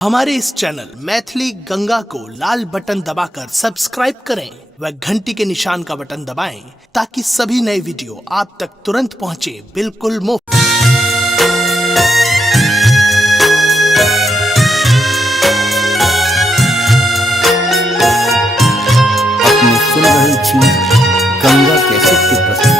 हमारे इस चैनल मैथिली गंगा को लाल बटन दबाकर सब्सक्राइब करें व घंटी के निशान का बटन दबाएं ताकि सभी नए वीडियो आप तक तुरंत पहुंचे बिल्कुल मुफ्त। अपने सुन रही थी गंगा कैसेट की प्रस्तुति।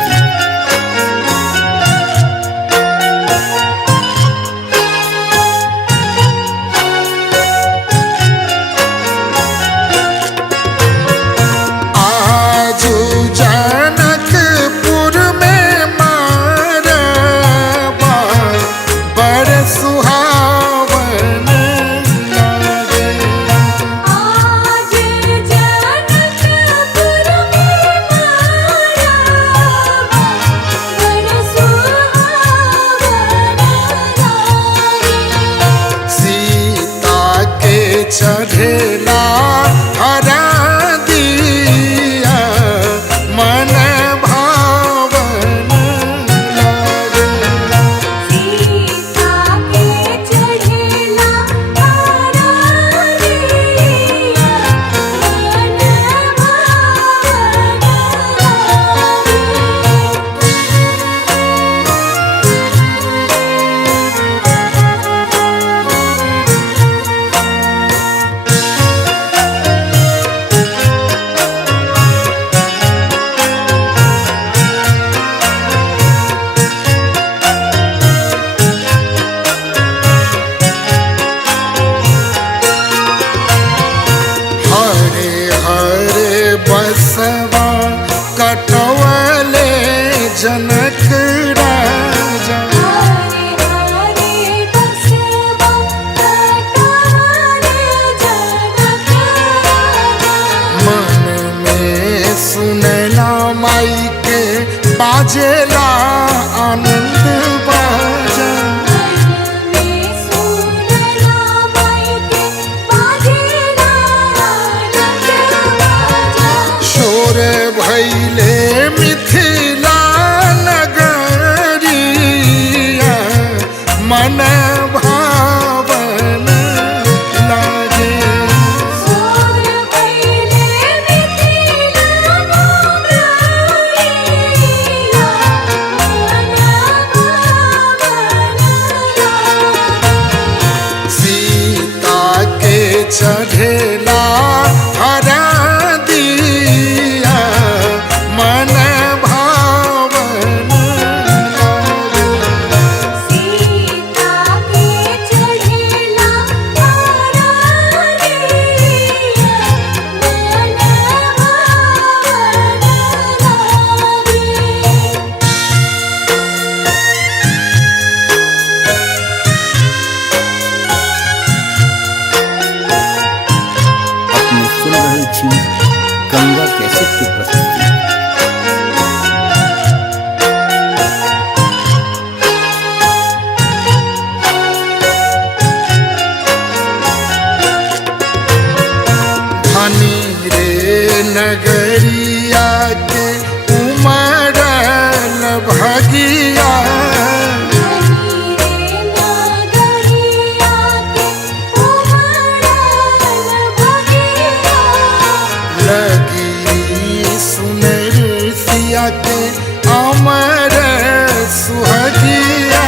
चढ़ेला हरा दिया मन भावन लागे। सीता के चढ़ेला हरा दिया मन भावन बसवा कटवले जनक राजा। हरे हरे बसवा कटवले जनक राजा। मन में सुनला माई के बाजेला आनंद बाजा। भैले मिथिला नगरिया मन भावन लागे। सोर भैले मिथिला नगरिया मन भावन लागे। सीता के चढ़ेला हरा मन भावन लागे। सीता के चढ़ेला हरा दिया मन भावन लागे। अपने सुन रही थी गंगा कैसेट की प्रस्तुति। धनी रे नगरिया के उमड़ल भगिया। लगी सुनर सिया के अमर सुहगिया।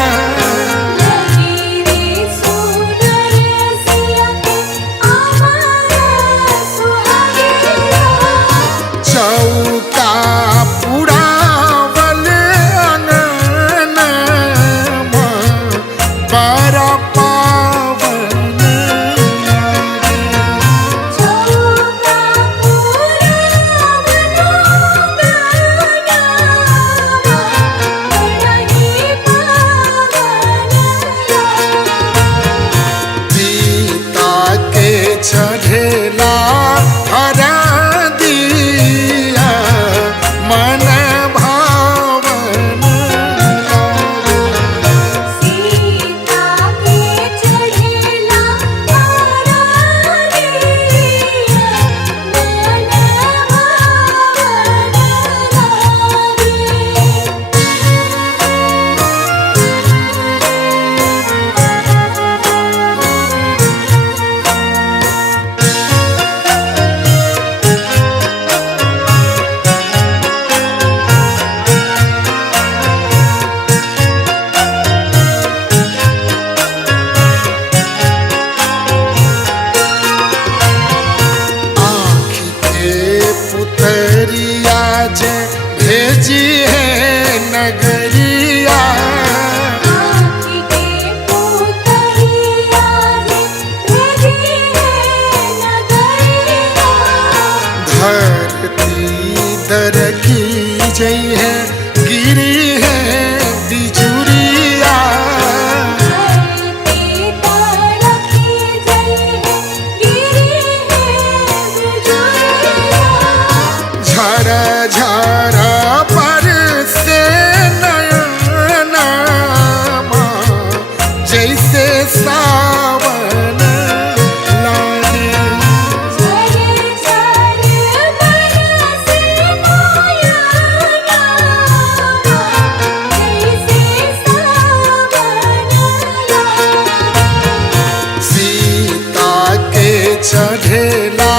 चढ़ेला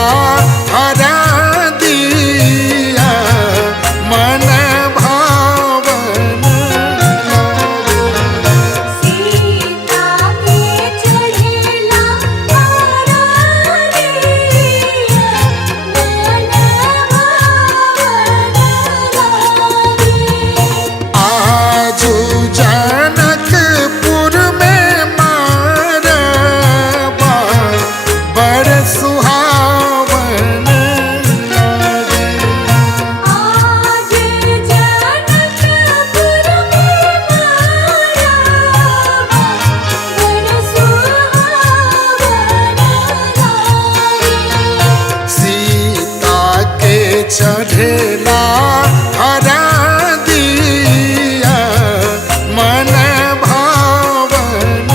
हरा दिया मन भावन सीता के चढ़ेला हरा दिया मन भावन लागे आजू जनकपुर में मारबा बड़ सुहावन लागे आज जनकपुर में मारबा बड़ सुहावन लागे सीता के चढ़ेला हरा दिया मन भावन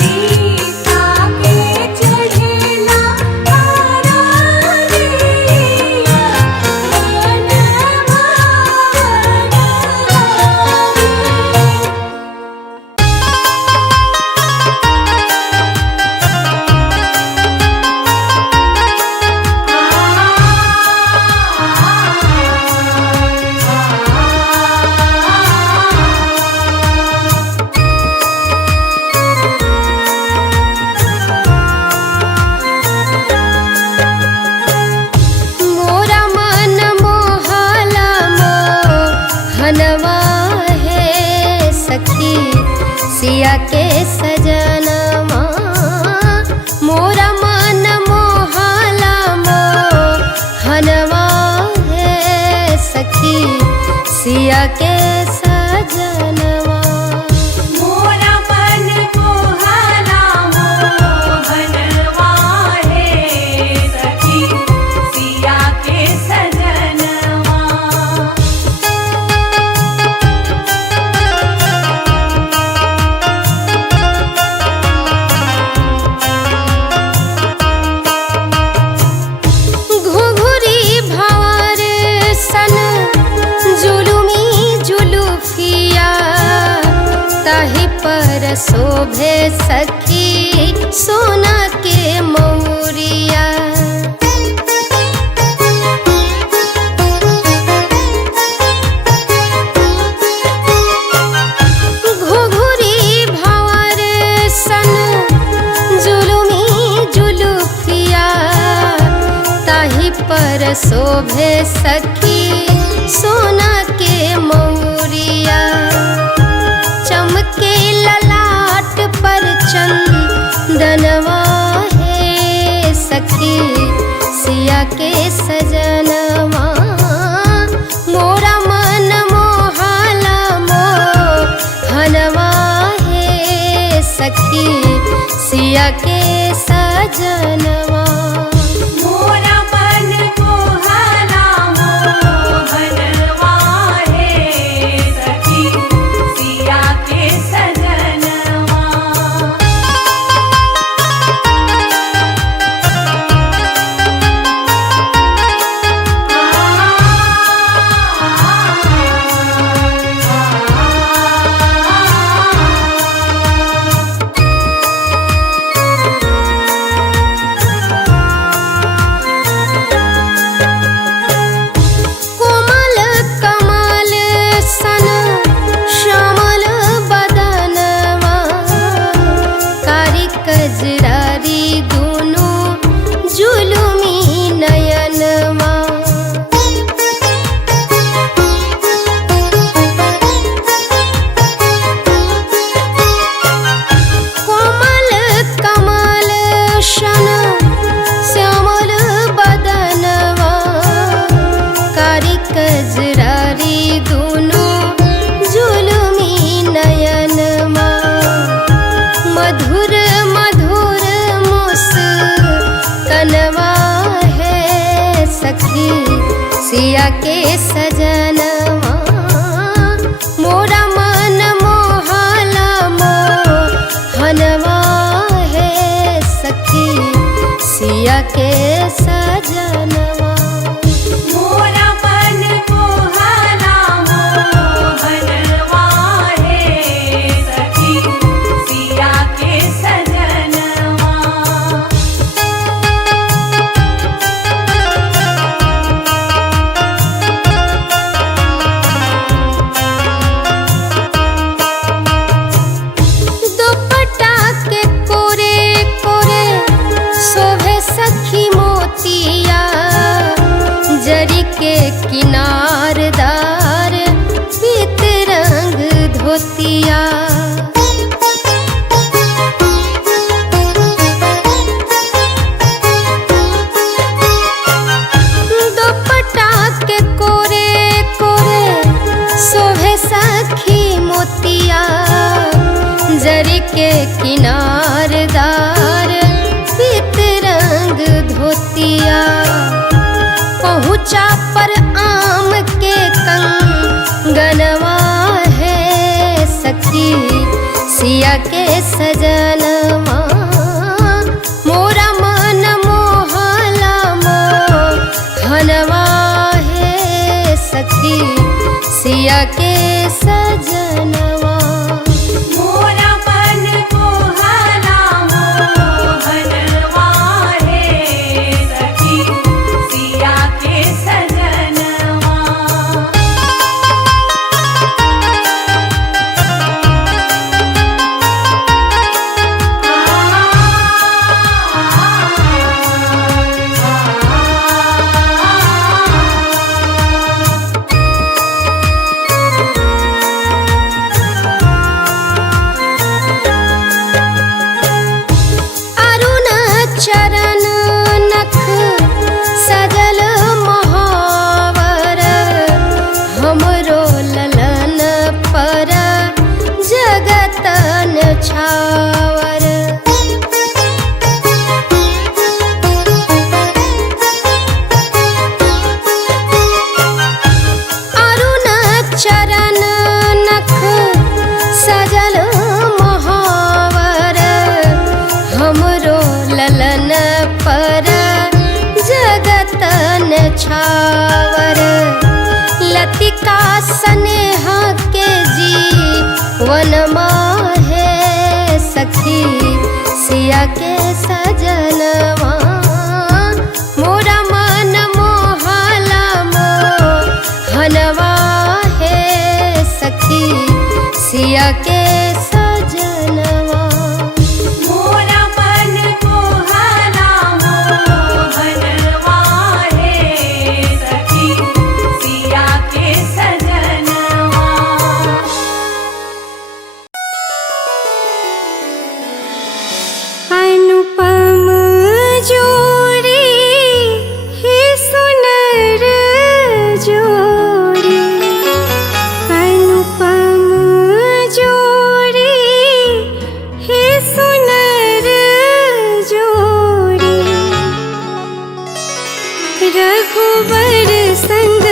सीता के चढ़ेला हरा दिया मन भावन लागे मोरा मन मोहाला मोहनवा है सखी सिया के सजनवा मोरा मन मोहाला मोहनवा है सखी सिया के सजनवा मोरा मन मोहाला मोहनवा है सखी सिया के सजनवा घुघुरी भंवर सन जुलुमी जुलुफिया ताहि पर शोभे सखी सोना के मौरिया घुघुरी भंवर सन जुलुमी जुलुफिया ताहि पर शोभे सखी सोना के मौरिया चमके ललाट पर चंदनवा है सखी सिया के सजनवा मोरा मन मोहाला मोहनवा है सखी सिया के सजनवा मोरा मन मोहाला मोहनवा है सखी सिया के सजनवा कोमल कमल सन श्यामल बदनवा कारी कजरारी दुनु जुलुमी नयनवा कोमल कमल शन श्यामल बदनवा कारी कजरारी दुनु जुलुमी नयनमा मधुर मधुर मुस्कनवा है सखी सिया के सजनवा मोरा मन मोहाला मोहनवा है सखी सिया के सजनवा मोरा मन मोहाला मोहनवा है सखी सिया के सजनवा मोर्चा पर आम के कंगनवा है सखी सिया के सजनवा मोरा मन मोहला मोहनवा है सखी सिया के सजनवा मोरा मन मोहला मोहनवा है सखी सिया के सजनवा। अरुण चरण नख सजल महावर हमरो ललन पर जगतन छावर अरुण चरण नख सजल महावर हमरो ललन पर जगतन छावर लतिका स्नेह के जीवन है सखी सिया के सजनवा मोरा मन मोहला मोहनवा है सखी सिया के सजनवा मोरा मन मोहला मोहनवा है सखी सिया के सजनवा। अनुपम जोड़ी हे सुनर जोड़ी अनुपम जोड़ी हे सुनर जोड़ी रघुबर संग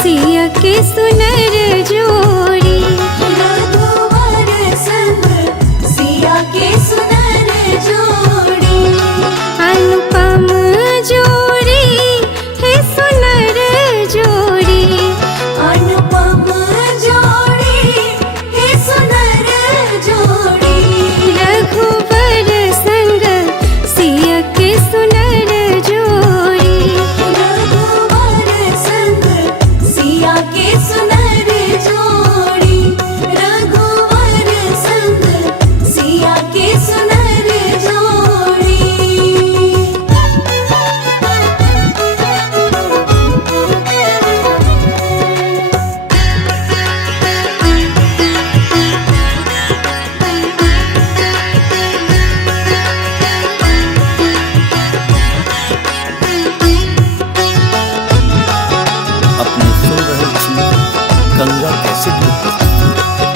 सिया के सुनर जोड़ी रघुवर संग सिया के सुनर जोड़ी अनुपम जोड़ी हे सुनर जोड़ी अनुपम जोड़ी हे सुनर जोड़ी रघुबर संग सिया के सुनर जोड़ी रघुवर संग सिया के सुनर जोड़ी रघुवर संग सिया के सुनर जोड़ी। अपने सुन रहे छी गंगा कैसे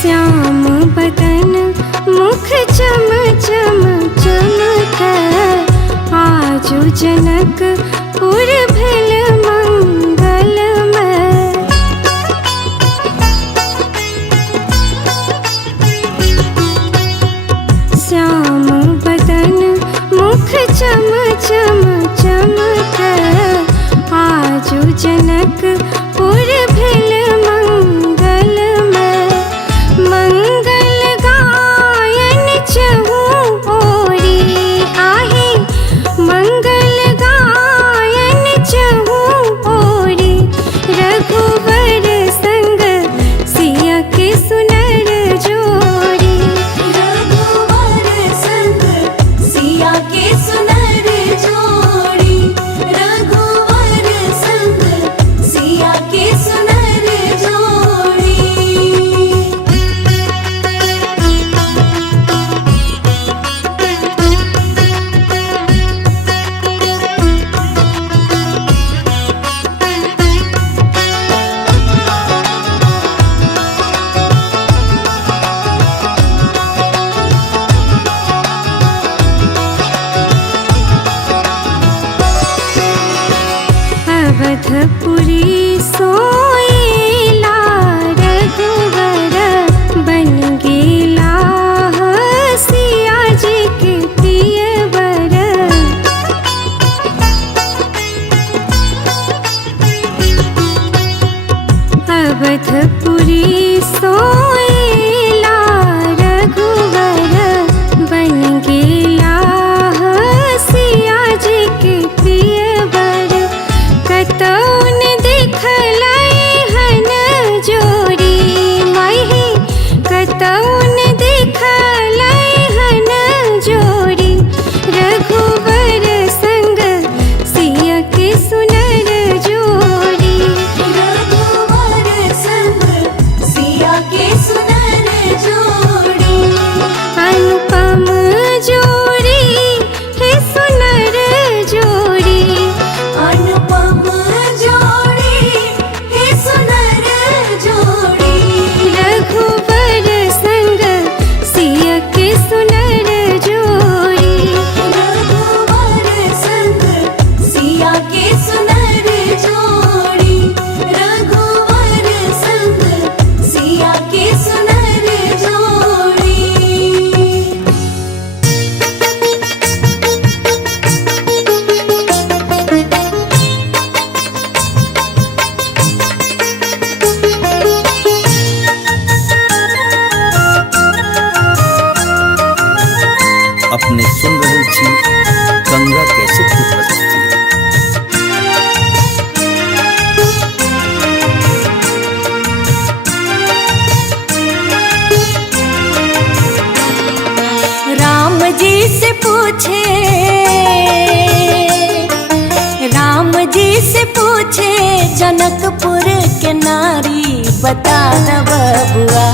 श्याम बदन मुख चम चम चमक आजु जनक पुर भेल मंगलमय श्याम बदन मुख चम चम चमक आजु जनक पुर भेल मंगलमय मंगल गायन चहु ओरी आहे मंगल गायन अवधपुरी सोएला रघुवर बन गेला सिया जी के प्रिय वर। कतौन देखलाई हन जोड़ी माही, कतौन देखलाई हन जोड़ी रघुवर संग सिया के सुनर जोड़ी। रघुवर संग सिया के सुनर जोड़ी। अनुपम जोड़ी हे सुनर जोड़ी। अनुपम जोड़ी हे सुनर जोड़ी। रघुवर संग सिया के सुनर जोड़ी। रघुवर संग सिया के सुनर जोड़ी। रघुवर संग सिया के सुनर जोड़ी। अपने सुन रहे छी गंगा कैसेट की प्रस्तुति। राम जी से पूछे, राम जी से पूछे जनकपुर के नारी। बता द बबुआ,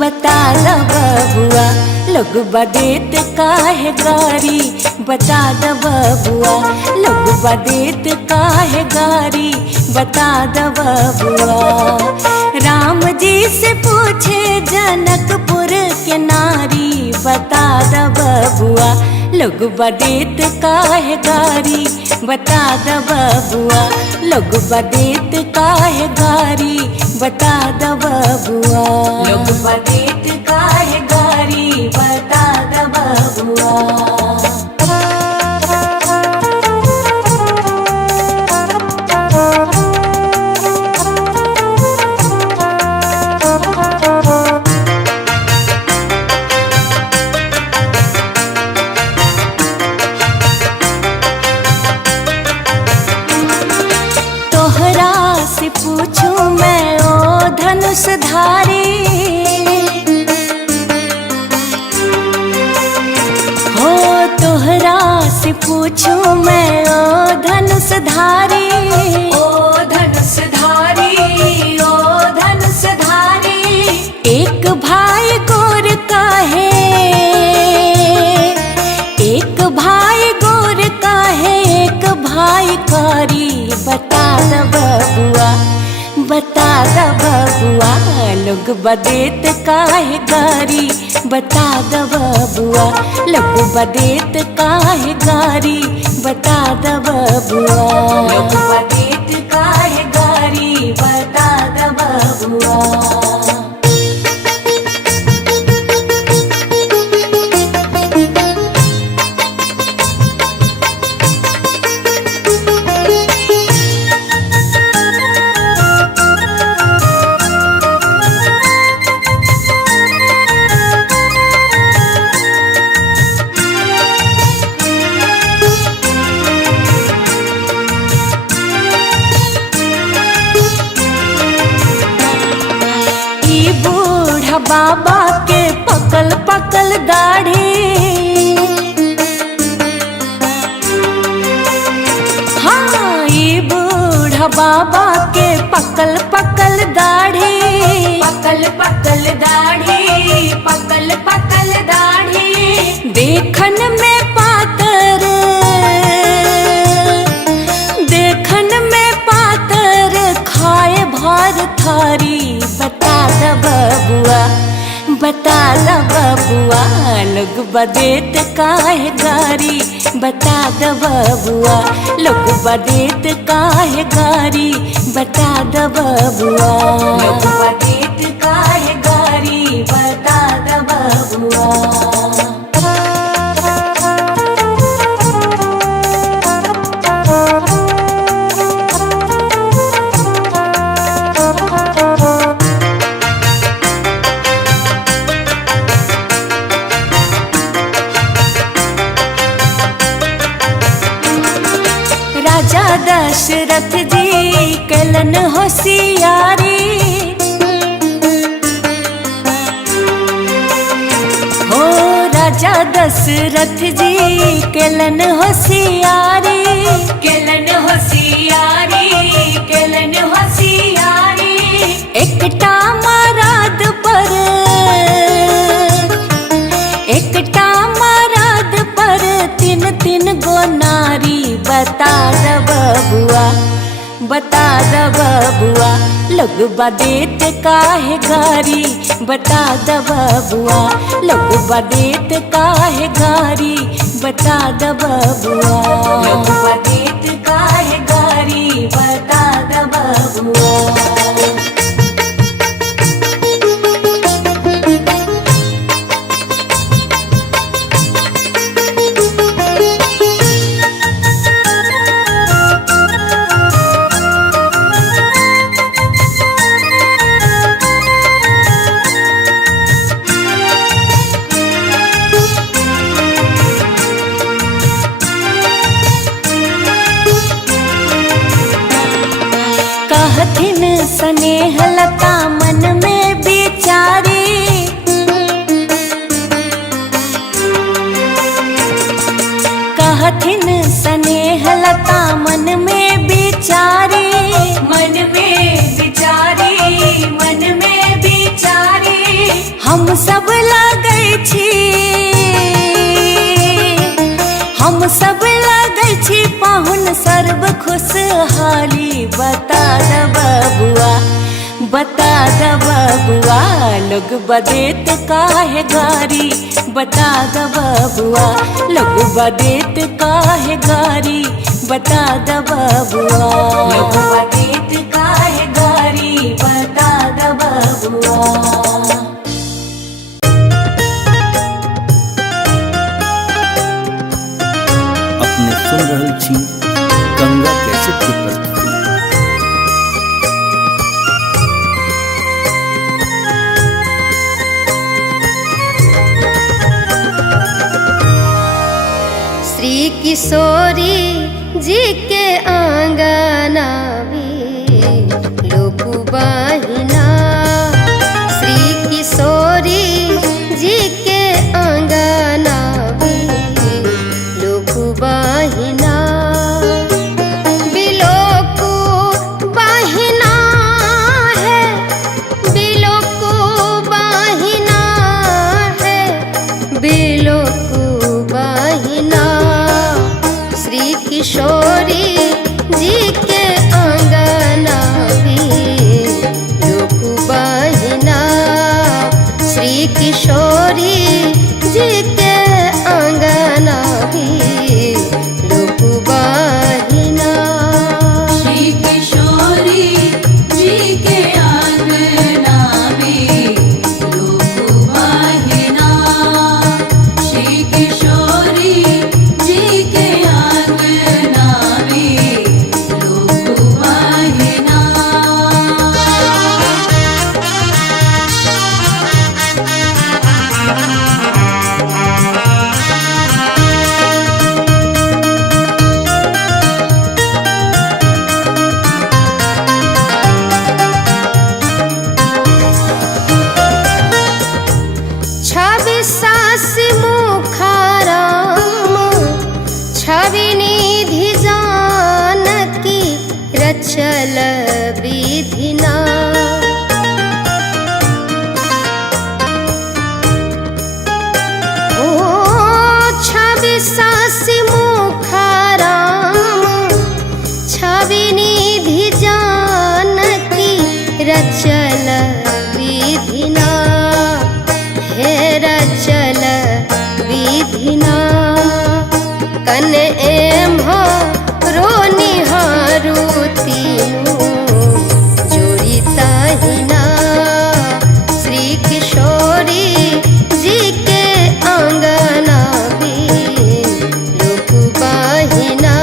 बता द बबुआ, लोग बदेत काहे गारी। बता द बबुआ, लोग बदेत काहे गारी। बता द बबुआ। राम जी से पूछे जनकपुर के नारी। बता द बबुआ, लोग बदेत काहे गारी। बता द बबुआ, लोग बदेत काहे गारी। बता द बबुआ, लोग बदेत काहे गारी। बता द बबुआ। तोहरा से पूछूं मैं ओ धनुषधारी। हो तोहरा से पूछूं मैं ओ धनुषधारी। ओ धनुषधारी, ओ धनुषधारी। एक भाई गोर का है, एक भाई गोर का है, एक भाई कारी। बता द बबुआ, बता द बबुआ, लोग बदेत काहे गारी। बता द बबुआ, लोग बदेत काहे गारी। बता द बबुआ, लोग बदेत काहे गारी। बता द बबुआ। बाबा के पकल पकल दाढ़ी। हाँ, ये बूढ़ा बाबा के पकल पकल दाढ़ी। पकल पकल दाढ़ी, पकल पकल दाढ़ी। देखन में पातर, देखन में पातर, खाए भार थारी। बता द बबुआ, बता द बबुआ, लोग बदेत काहे गारी। बता द बबुआ, लोग बदेत काहे गारी। बता द बबुआ, लोग बदेत काहे गारी। बता द बबुआ। दशरथ जी कलन होशियारी, हो राजा दशरथ जी कलन होशियारी, कलन होशियारी, कलन होशियारी। एकटा मराद पर, एकटा मराद पर तीन तीन गो नारी। बता द बबुआ, बता द बबुआ, लोगबा देत काहे गारी। बता द बबुआ, लोगबा देत काहे गारी। बता द बबुआ, लोगबा देत काहे गारी। बता द बबुआ। कहथिन स्नेह लता मन में बिचारी, कहथिन स्नेह लता मन में बिचारी। मन में बिचारी, मन में बिचारी। हम सब लगै छी, हम सब लगै छी पाहुन सर्व खुशहाली। बता द बबुआ, बता द बबुआ, लोगबा देत काहे गारी। बता द बबुआ, लोगबा देत काहे गारी। बता द बबुआ, लोगबा देत काहे गारी। बता द बबुआ। अपने सुन रहल छी गंगा कैसेट की प्रस्तुति। श्री किशोरी जी के आंगना में लोग बहिना। श्री किशोरी जी के आंगना में लोग बहिना। बिलोकु बहिना है, बिलोकु बहिना है, बिलोकु बहिना। श्री किशोरी जी के आंगना में लोग बहिना। श्री किशोरी जी के आंगना में लोग बहिना। श्री किशोरी जी के आंगना में लोग बहिना। श्री किशोरी जी के आंगना में लोग बहिना। छवि सास मुखाराम, छवि निधि जानकी रचल विधिना। ओ छवि सास मुखाराम, छवि निधि जानकी रचल विधिना। हे रचल विधिना। कन एम्हो रोनी हारुतीनु जोड़ी ताहिना। श्री किशोरी जी के आंगना में लोग बहिना।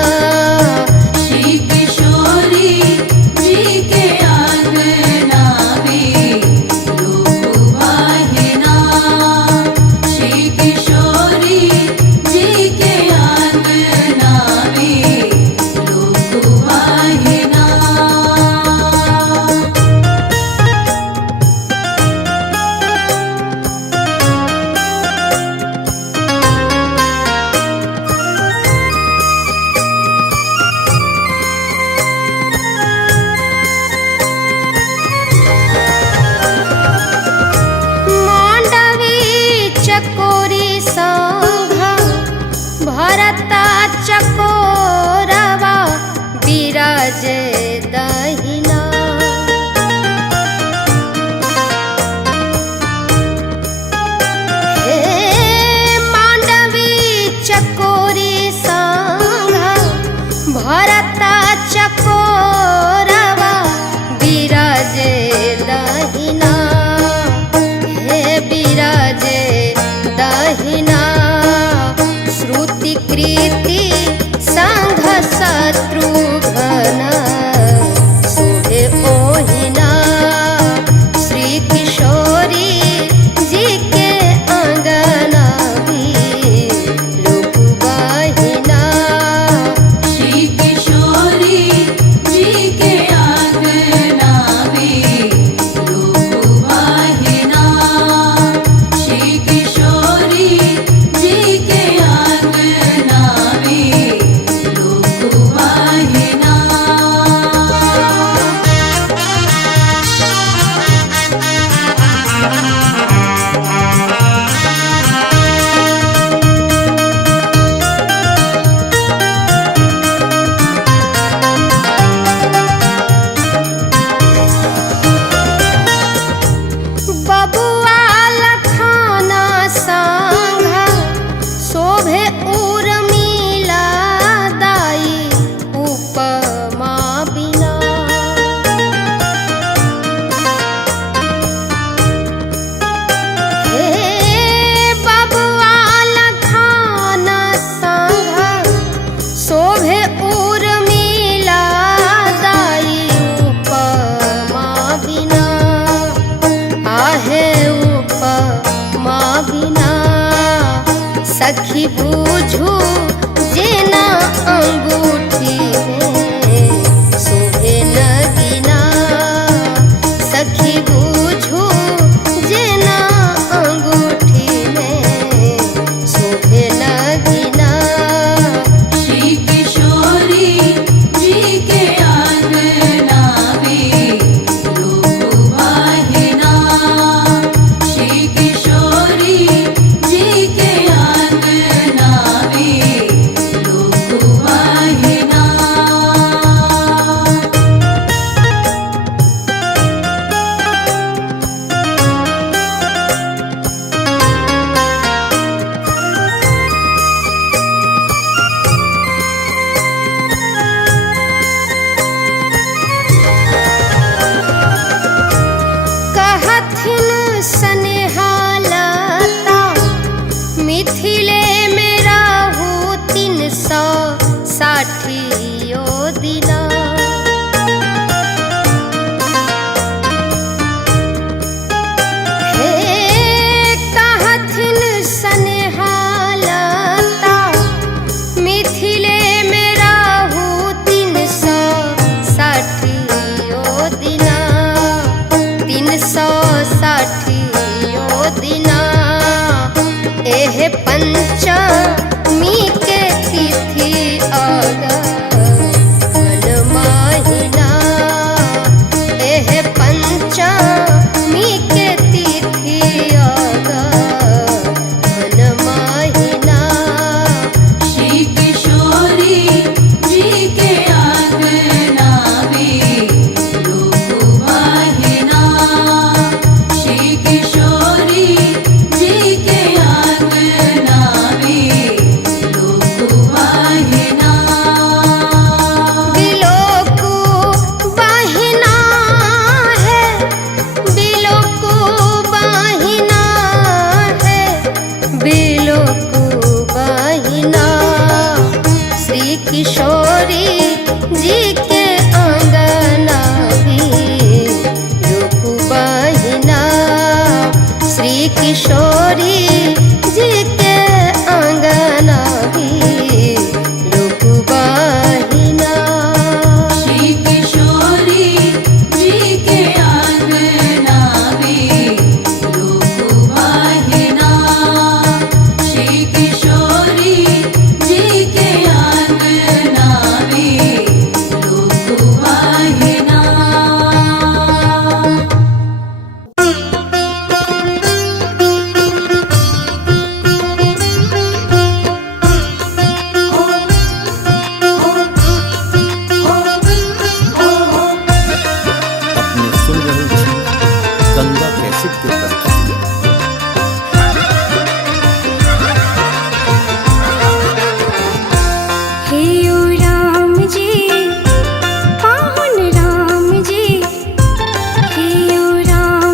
श्री किशोरी जी के आंगना में लोग महिना हे बिराजे दहिना श्रुति कृति संघ शत्रुघ्न शोभे ओहिना श्री किशोरी जी के अंगना भी लोक बहिना श्री किशोरी जी के आंगना में लोक बहिना श्री किशोरी जी के आंगना में लोक बहिना बबुआ लखाना सांघा शोभे उर्मिला दाई उपमा बिना हे बबुआ लखाना सांघा शोभे उर्मिला दाई उपमा बिना आहे उपमा बिना सखी बूझू जेना अंगूठी में शोभे नगीना सखी बूझू जेना अंगूठी में शोभे नगीना श्री किशोरी जी के आंगना में लोक बहिना श्री किशोरी जी के आंगना में लोक बहिना कहथिन स्नेहालता मिथिले में रहू 360 दिना हे कहथिन स्नेहालता मिथिले में रहू 360 दिना 360 दिना एह पंचमी के तिथि अगन महिना एह पंचमी के तिथि अगन महिना श्री किशोरी जी के आंगना में लोक बहिना श्री किशोरी जी के आंगना में लोक बहिना बिलोकु बहिना है बिलोकु बहिना है बिलोकु बहिना श्री किशोरी जी के अंगना भी लोक बहिना श्री किशोरी जी के अंगना भी लोक बहिना श्री किशोरी जी के आंगना में लोक बहिना श्री किशोरी जी के आंगना में लोक बहिना राम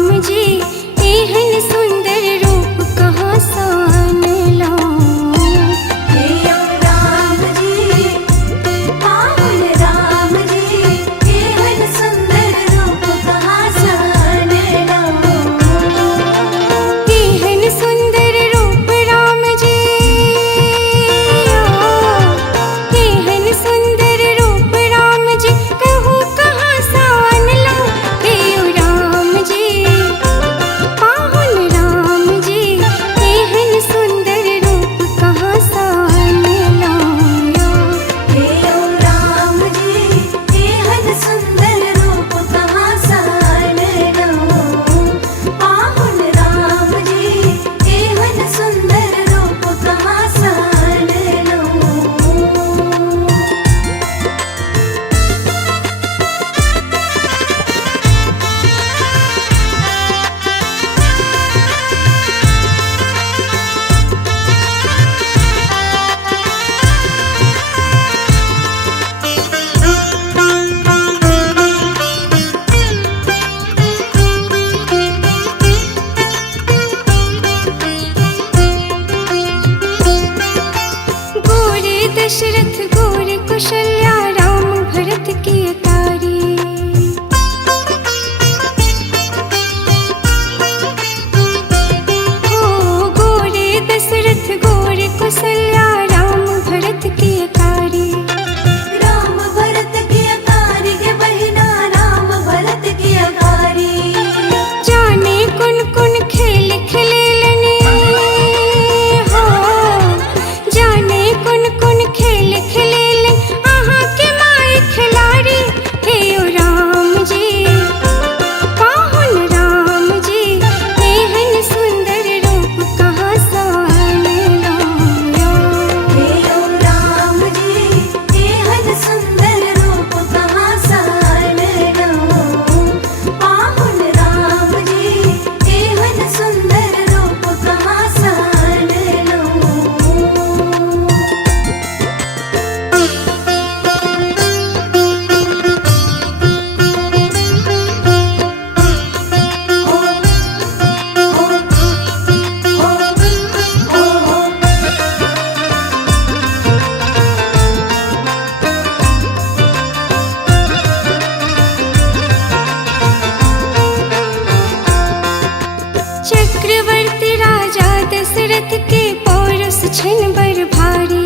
दशरथ के पौरुष छन बर भारी।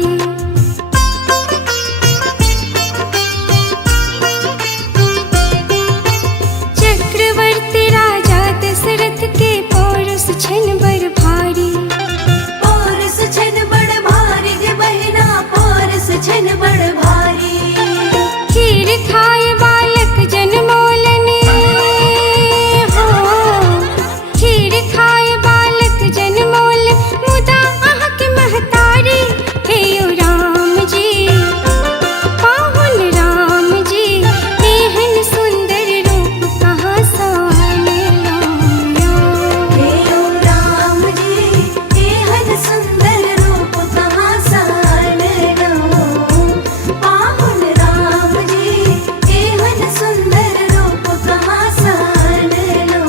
चक्रवर्ती राजा दशरथ के पौरुष छन बर भारी। पौरुष छन बड़ भारी गे बहिना, पौरुष छन बड़ भारी। खीर खाए बालक जनमोलने हो, खीर खाए बालक जनमोल मुदा आहक महतारी। हे ओ राम जी, पाहुन राम जी, एहन सुंदर रूप कहाँ सान लाया। हे ओ राम जी, एहन सुंदर रूप कहाँ सान लो। पाहुन राम जी, एहन सुंदर रूप कहाँ सान लो।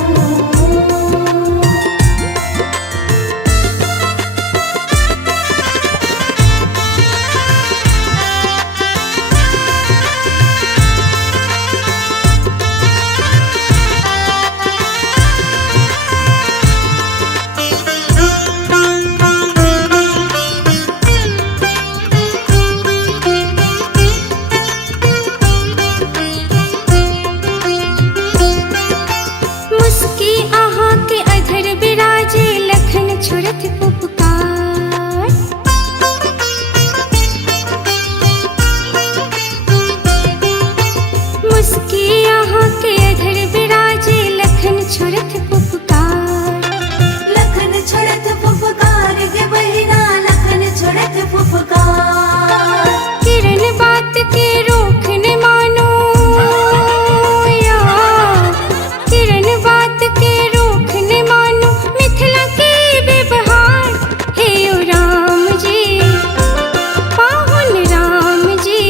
मुस्की आहाँ के अधर बिराजे लखन छुरत पुपकार। मुस्की आहाँ के अधर बिराजे लखन छुरत पुपकार। लखन छुड़त फुफकार गे बहिना, लखन छुड़त फुफकार। किरण बात के रोक न मानो यार, किरण बात के रोक न मानो मिथिला के व्यवहार। हे ओ राम जी, पाहुन राम जी,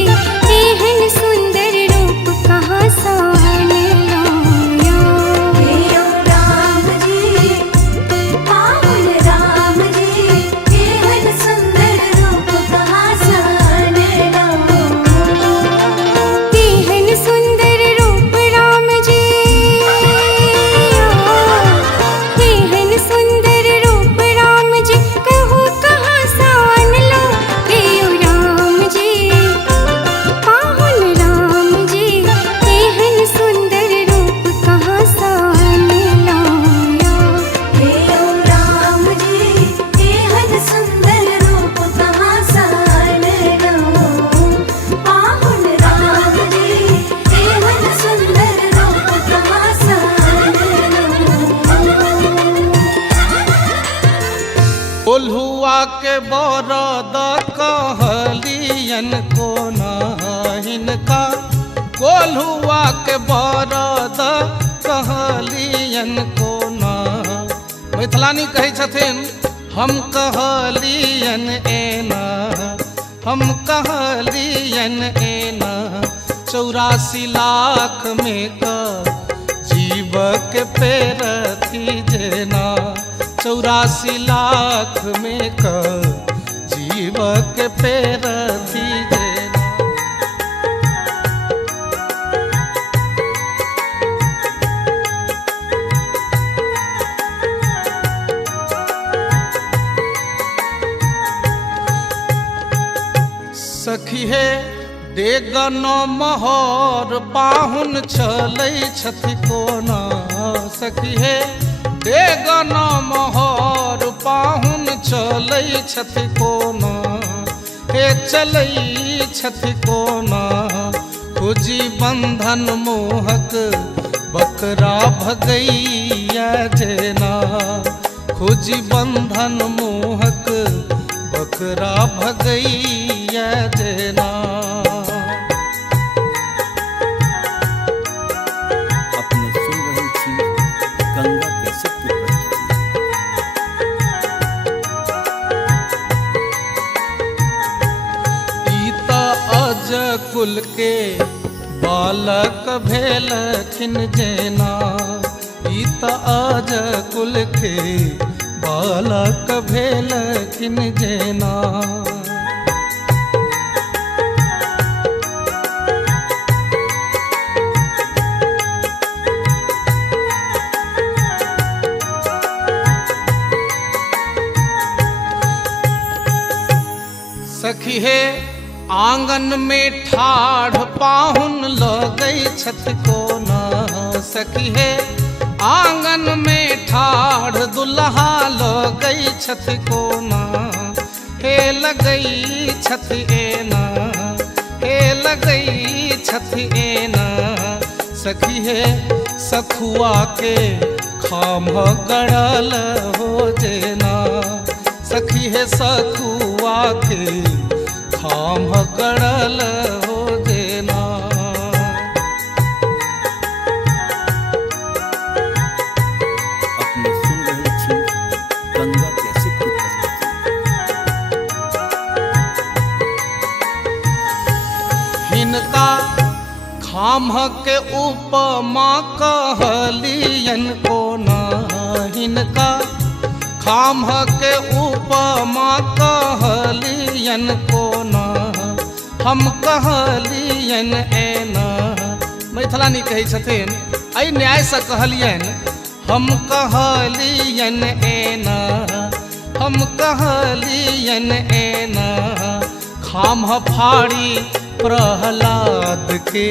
एहन सुंदर रूप कहाँ सान लाया। हे ओ राम जी, पाहुन राम जी, एहन सुंदर रूप कहाँ सान लो। एहन सुंदर रूप राम जी, एहन सुंदर रूप राम जी, कहूँ कहाँ सान लो। हे ओ राम जी, पाहुन राम जी, एहन सुंदर रूप कहाँ सान लाया। हे ओ राम जी, एहन सुंदर रूप कहाँ सान लो। पाहुन राम जी, एहन सुंदर रूप कहाँ सान लो। कोल्हुआ के बरद कहलियन को हिनका, कोल्हुआ के बरद कहलियन को मैथिलानी कहै छथिन हम कहलियन एना, हम कहलियन एना। 84 लाख में का जीव के पेरथी जेना, 84 लाख में का जीव के पेरथी जेना। सखी हे डेगन महर पाहुन चलै छथि कोना। सखी हे डेगन महर पाहुन चलै छथि कोना। हे चलै छथि कोना, खोजी बंधन मोहक बकरा भगैया जेना। खोजी बंधन मोहक बकरा भगैया जेना। अपने सुन रहे थी गंगा कैसेट की प्रस्तुति। ई त अज कुल के बालक भेलखिन जेना। ई त अज कुल के बालक भेलखिन जेना। सखी है आंगन में ठाढ़ पाहुन लो गई छत को ना। सखी है आंगन में ठाढ़ दुल्हा लो गई छत को ना। हे लगई छत एना, हे लगई छत एना। सखी है सखुआ के खाम गड़ल हो जेना। सखी है सखुआ के खाम गड़ल हो जेना। अपने सुन रहे छी गंगा कैसे की प्रस्तुति। हिनका खाम के उपमा कहलियन को ना। हिनका खाम के उपमा कहलियन को ना। हम कहलियन एना। मैथिलानी कहै छथिन एहि न्याय से कहलियन हम कहलियन एना। हम कहलियन एना। खाम फाड़ी प्रहलाद के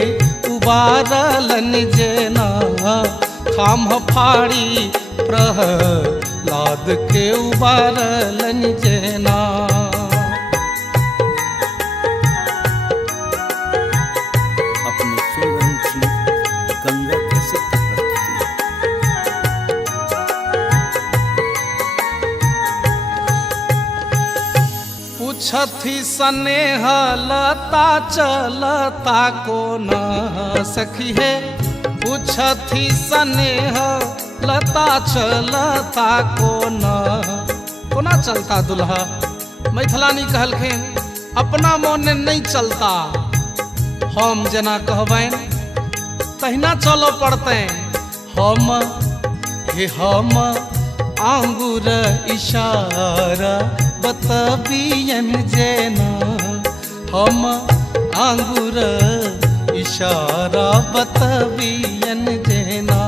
उबारलन जेना। खाम फाड़ी प्रहलाद के उबारलन जेना। अपने सुन रहे छी गंगा कैसे की प्रस्तुति। पूछथी स्नेह लता चलता को ना। सखी है पूछथी स्नेह लता चलता को ना। कोना चलता दुल्हा। मैथिलानी कहलखिन अपना मोने नहीं चलता। हम जेना कहबैन तहिना चलो पड़ते। हम हे हम आंगुर इशारा बतबियन जेना। हम आंगुर इशारा बतबियन जेना।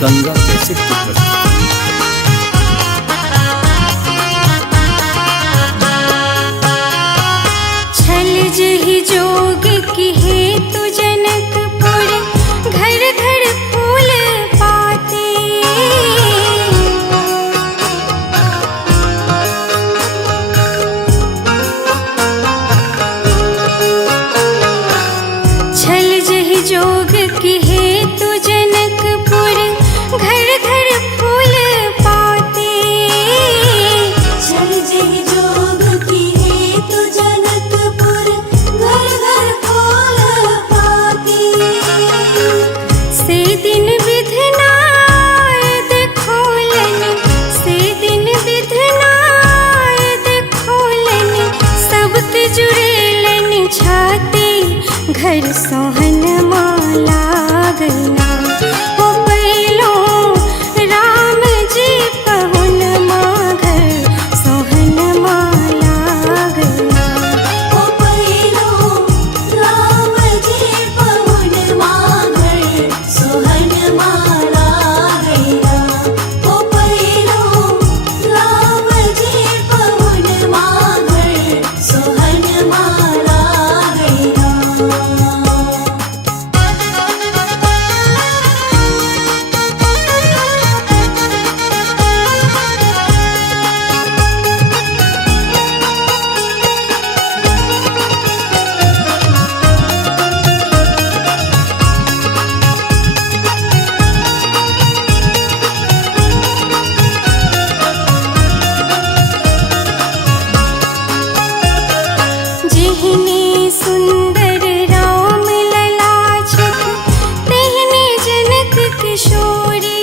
गंगा कैसे की प्रस्तुति। छल जही जोग की हेतु जनकपुर घर घर फूल पाते। छल जही जोग की हेतु जनकपुर घर सोहन माला गना हो पैलो राम जी पहुन माँ घर सोहन माला गना ओ पैलो राम जी पहुन मांगर सोहन माला गैया ओ पैलो राम जी पहुन मांगर सोहन माला गैया। जिहने सुंदर राम लला छत तेहने जनक किशोरी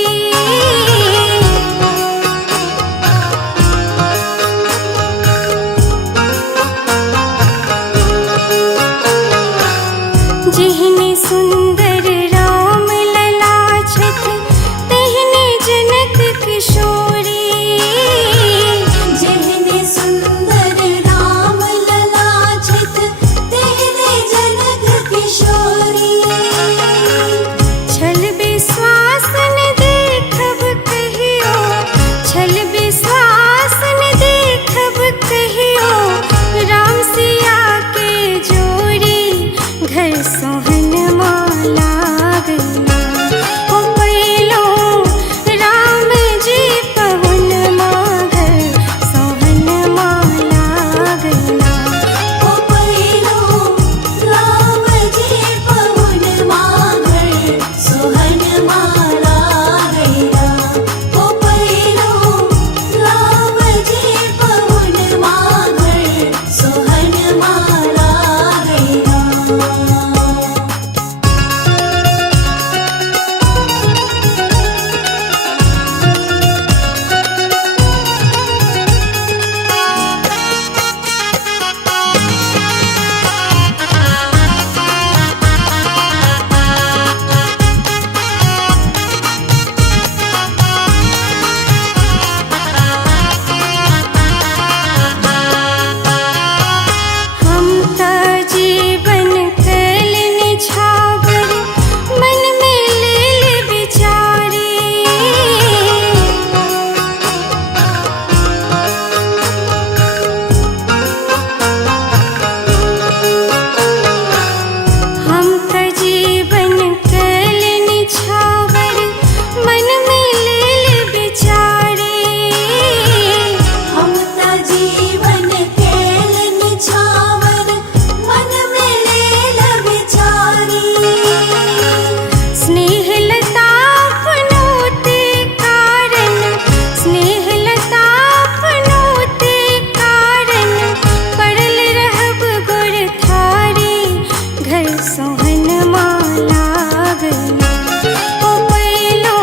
जिहने सुंदर राम लला छत तेहने जनक किशोरी जेहने सुंदर राम लला छत तेहने जनक किशोरी छल विश्वास न देखब कहियो छल विश्वास न देखब कहियो राम सिया के जोड़ी घर सोहन माला गना हो पैलो राम जी पहुन माँ घर सोहन माला गना ओ पैलो राम जी पहुन मांगर सोहन माला गैया ओ पैलो राम जी पहुन मांगर सोहन माला गैया। हम त जीवन कैल निछावर मन में लेल विचारी हम त जीवन कैल निछावर मन में लेल विचारी हम त जीवन कैल निछावर मन में लेल विचारी स्नेहलता फनोते कारण स्नेहलता फनोते कारण पड़ल रहब गुर थारी घर सोहन माला गना ओ पैलो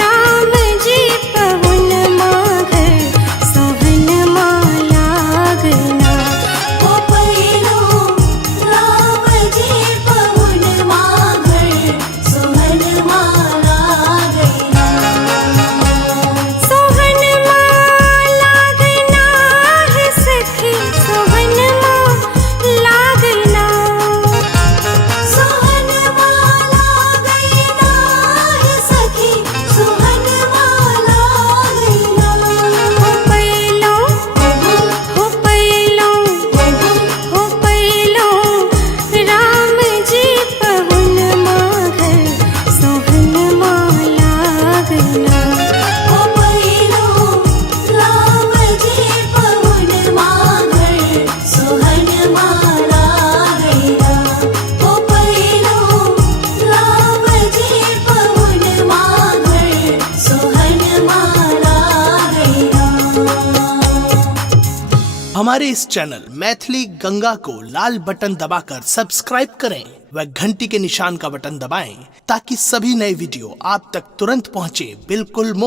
राम जी पहुन माँ घर सोहन माला गना ओ पैलो राम जी पहुन मांगर सोहन माला गैया। सोहन माला गना है सखी सोहन माला गना सोहन माला गैया है सखी सोहन माला गैया। हो पैलो हो पैलो हो पैलो राम जी पहुन माँ घर सोहन माला गना ओ पैलो राम जी पहुन मांगर सोहन माला गैया ओ पैलो राम जी पहुन मांगर सोहन माला गैया। हमारे इस चैनल मैथिली गंगा को लाल बटन दबाकर सब्सक्राइब करें व घंटी के निशान का बटन दबाएं ताकि सभी नए वीडियो आप तक तुरंत पहुंचे बिल्कुल मुफ्त।